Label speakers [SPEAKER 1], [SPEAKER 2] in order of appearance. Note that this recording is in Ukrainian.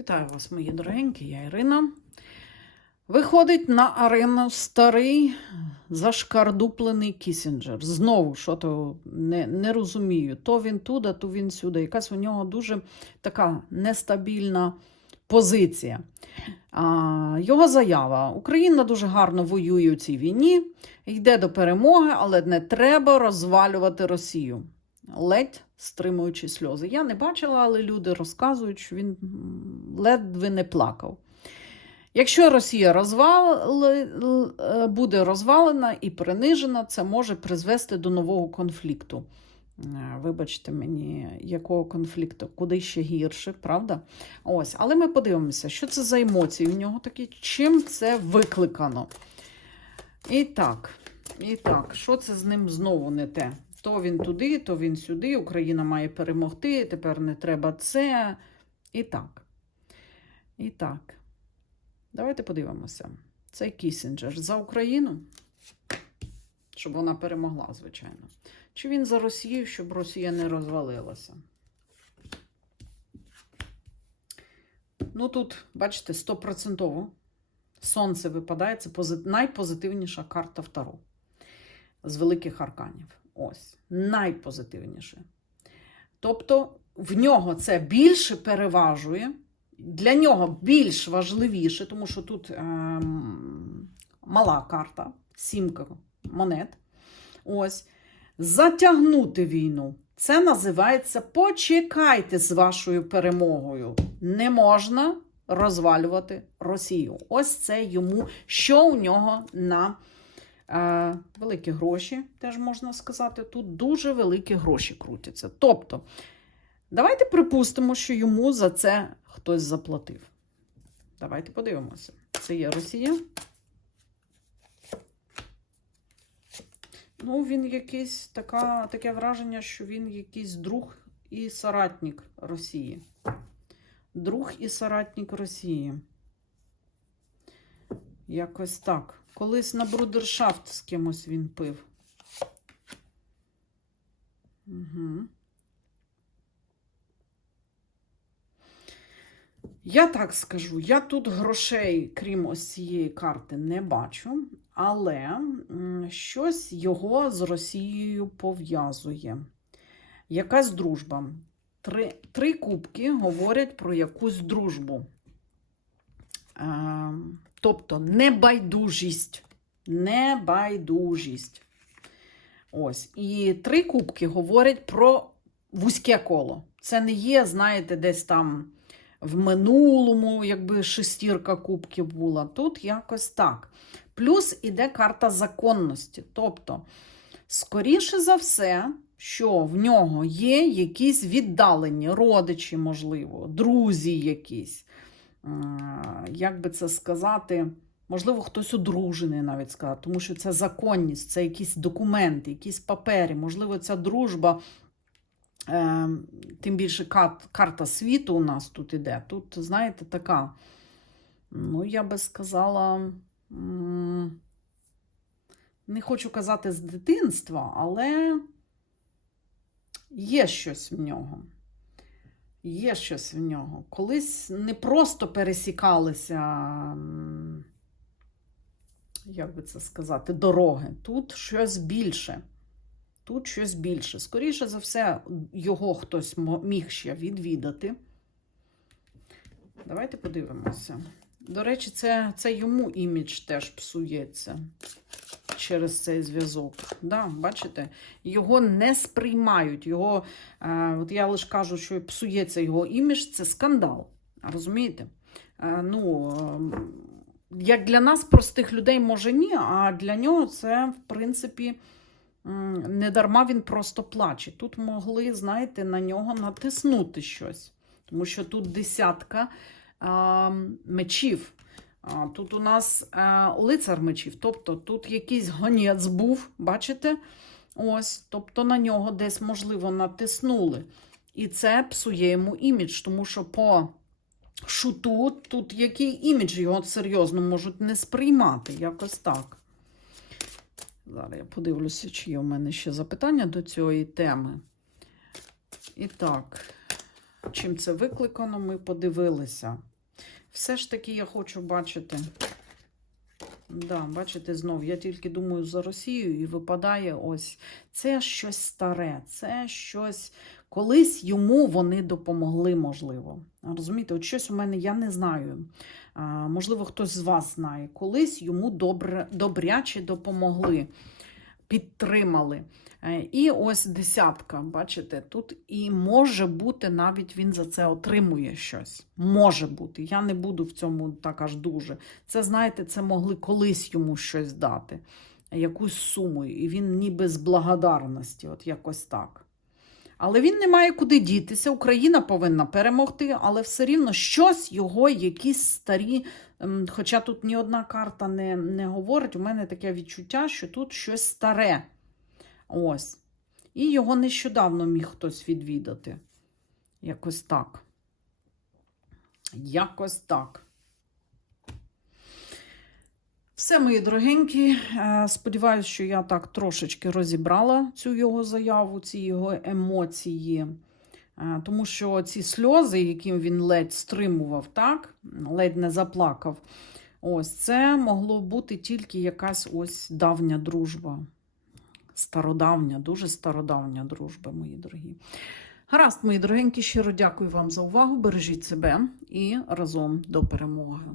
[SPEAKER 1] Вітаю вас, мої дорогенькі, я Ірина. Виходить на арену старий зашкардуплений Кісінджер. Знову, що то не, не розумію. То він туди, то він сюди. Якась у нього дуже така нестабільна позиція. А, його заява: Україна дуже гарно воює у цій війні, йде до перемоги, але не треба розвалювати Росію. Ледь стримуючи сльози. Я не бачила, але люди розказують, що він ледве не плакав. Якщо Росія розвали, е, буде розвалена і принижена, це може призвести до нового конфлікту. Е, Вибачте мені, якого конфлікту, куди ще гірше, правда? Ось, але ми подивимося, що це за емоції в нього такі, чим це викликано. І так, і так, що це з ним знову не те? То він туди, то він сюди, Україна має перемогти, тепер не треба це. І так. І так. Давайте подивимося. Це Кісінджер за Україну, щоб вона перемогла, звичайно. Чи він за Росію, щоб Росія не розвалилася? Ну тут, бачите, стопроцентово сонце випадає. Це пози- найпозитивніша карта Таро з великих арканів. Ось, найпозитивніше. Тобто в нього це більше переважує, для нього більш важливіше, тому що тут ем, мала карта, сімка монет. Ось. Затягнути війну. Це називається почекайте з вашою перемогою. Не можна розвалювати Росію. Ось це йому, що у нього на е, великі гроші, теж можна сказати. Тут дуже великі гроші крутяться. Тобто, давайте припустимо, що йому за це хтось заплатив. Давайте подивимося. Це є Росія. Ну, він якийсь така, таке враження, що він якийсь друг і соратник Росії. Друг і соратник Росії. Якось так. Колись на брудершафт з кимось він пив. Угу. Я так скажу, я тут грошей, крім ось цієї карти, не бачу, але щось його з Росією пов'язує. Якась дружба. Три, три кубки говорять про якусь дружбу. Е, тобто небайдужість. Небайдужість. Ось. І три кубки говорять про вузьке коло. Це не є, знаєте, десь там в минулому, якби шестірка кубків була. Тут якось так. Плюс іде карта законності. Тобто, скоріше за все, що в нього є якісь віддалені родичі, можливо, друзі якісь. Як би це сказати? Можливо, хтось одружений навіть сказати, тому що це законність, це якісь документи, якісь папери. Можливо, ця дружба Е, тим більше карта світу у нас тут іде. Тут, знаєте, така, ну, я би сказала, не хочу казати з дитинства, але є щось в нього. Є щось в нього. Колись не просто пересікалися, як би це сказати, дороги. Тут щось більше. Тут щось більше. Скоріше за все, його хтось міг ще відвідати. Давайте подивимося. До речі, це, це йому імідж теж псується через цей зв'язок. Да, бачите? Його не сприймають. Його, е, от я лише кажу, що псується його імідж, це скандал. Розумієте? Е, ну, е, як для нас, простих людей, може ні, а для нього це, в принципі. Не дарма він просто плаче. Тут могли, знаєте, на нього натиснути щось. Тому що тут десятка а, мечів. Тут у нас а, лицар мечів. Тобто тут якийсь гонець був, бачите? Ось, тобто на нього десь, можливо, натиснули. І це псує йому імідж, тому що по шуту тут який імідж його серйозно можуть не сприймати. Якось так. Зараз я подивлюся, чи є у мене ще запитання до цієї теми. І так, чим це викликано, ми подивилися. Все ж таки я хочу бачити. Да, бачите, знов, я тільки думаю за Росію і випадає ось це щось старе, це щось. Колись йому вони допомогли, можливо. Розумієте, от щось у мене я не знаю. Можливо, хтось з вас знає. Колись йому добре, добряче допомогли, підтримали. Е, І ось десятка, бачите, тут і може бути, навіть він за це отримує щось. Може бути. Я не буду в цьому так аж дуже. Це, знаєте, це могли колись йому щось дати, якусь суму, і він ніби з благодарності, от якось так. Але він не має куди дітися. Україна повинна перемогти, але все рівно щось його, якісь старі. Ем, Хоча тут ні одна карта не, не говорить, у мене таке відчуття, що тут щось старе. Ось. І його нещодавно міг хтось відвідати. Якось так. Якось так. Все, мої дорогенькі. Е, Сподіваюсь, що я так трошечки розібрала цю його заяву, ці його емоції. Е, Тому що ці сльози, яким він ледь стримував, так, ледь не заплакав. Ось це могло бути тільки якась ось давня дружба. Стародавня, дуже стародавня дружба, мої дорогі. Гаразд, мої дорогенькі, щиро дякую вам за увагу. Бережіть себе і разом до перемоги.